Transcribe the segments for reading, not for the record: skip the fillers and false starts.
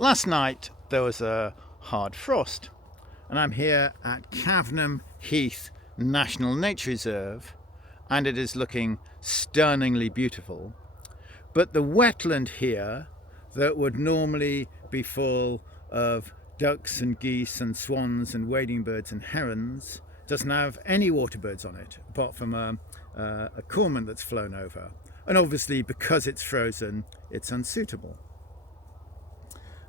Last night there was a hard frost, and I'm here at Cavenham Heath National Nature Reserve, and it is looking stunningly beautiful. But the wetland here, that would normally be full of ducks and geese and swans and wading birds and herons, doesn't have any water birds on it, apart from a cormorant that's flown over. And obviously, because it's frozen, it's unsuitable.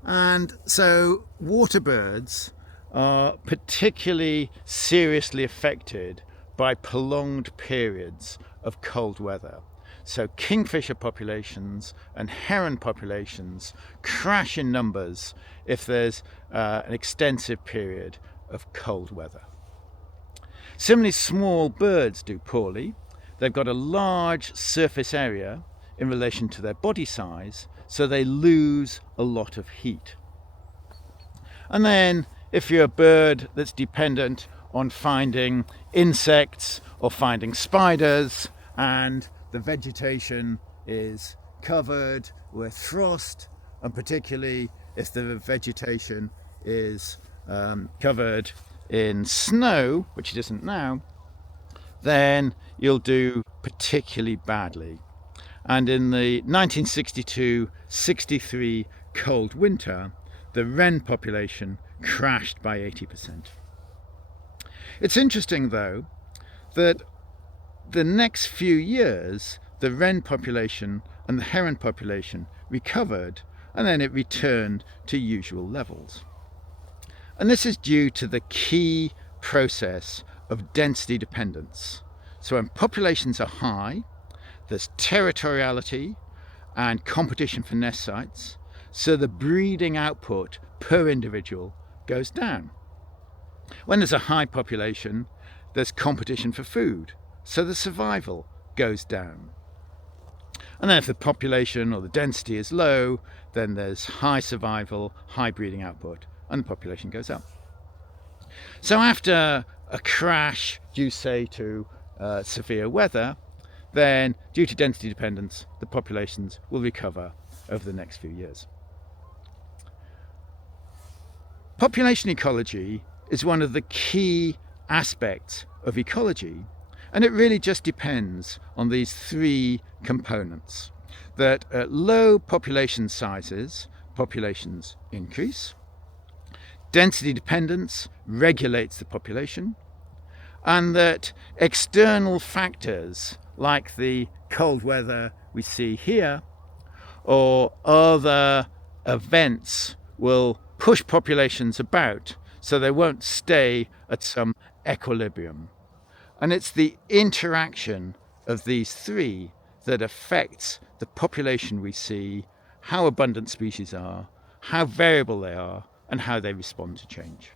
And so water birds are particularly seriously affected by prolonged periods of cold weather. So kingfisher populations and heron populations crash in numbers if there's an extensive period of cold weather. Similarly, small birds do poorly. They've got a large surface area in relation to their body size, so they lose a lot of heat. And then if you're a bird that's dependent on finding insects or finding spiders, and the vegetation is covered with frost, and particularly if the vegetation is covered in snow, which it isn't now, then you'll do particularly badly. And in the 1962-63 cold winter, the wren population crashed by 80%. It's interesting, though, that the next few years, the wren population and the heron population recovered, and then it returned to usual levels. And this is due to the key process of density dependence. So when populations are high, there's territoriality and competition for nest sites, so the breeding output per individual goes down. When there's a high population, there's competition for food, so the survival goes down. And then if the population or the density is low, then there's high survival, high breeding output, and the population goes up. So after a crash due, say, to severe weather, then due to density dependence, the populations will recover over the next few years. Population ecology is one of the key aspects of ecology, and it really just depends on these three components. That at low population sizes, populations increase, density dependence regulates the population, and that external factors like the cold weather we see here or other events will push populations about so they won't stay at some equilibrium. And it's the interaction of these three that affects the population we see, how abundant species are, how variable they are, and how they respond to change.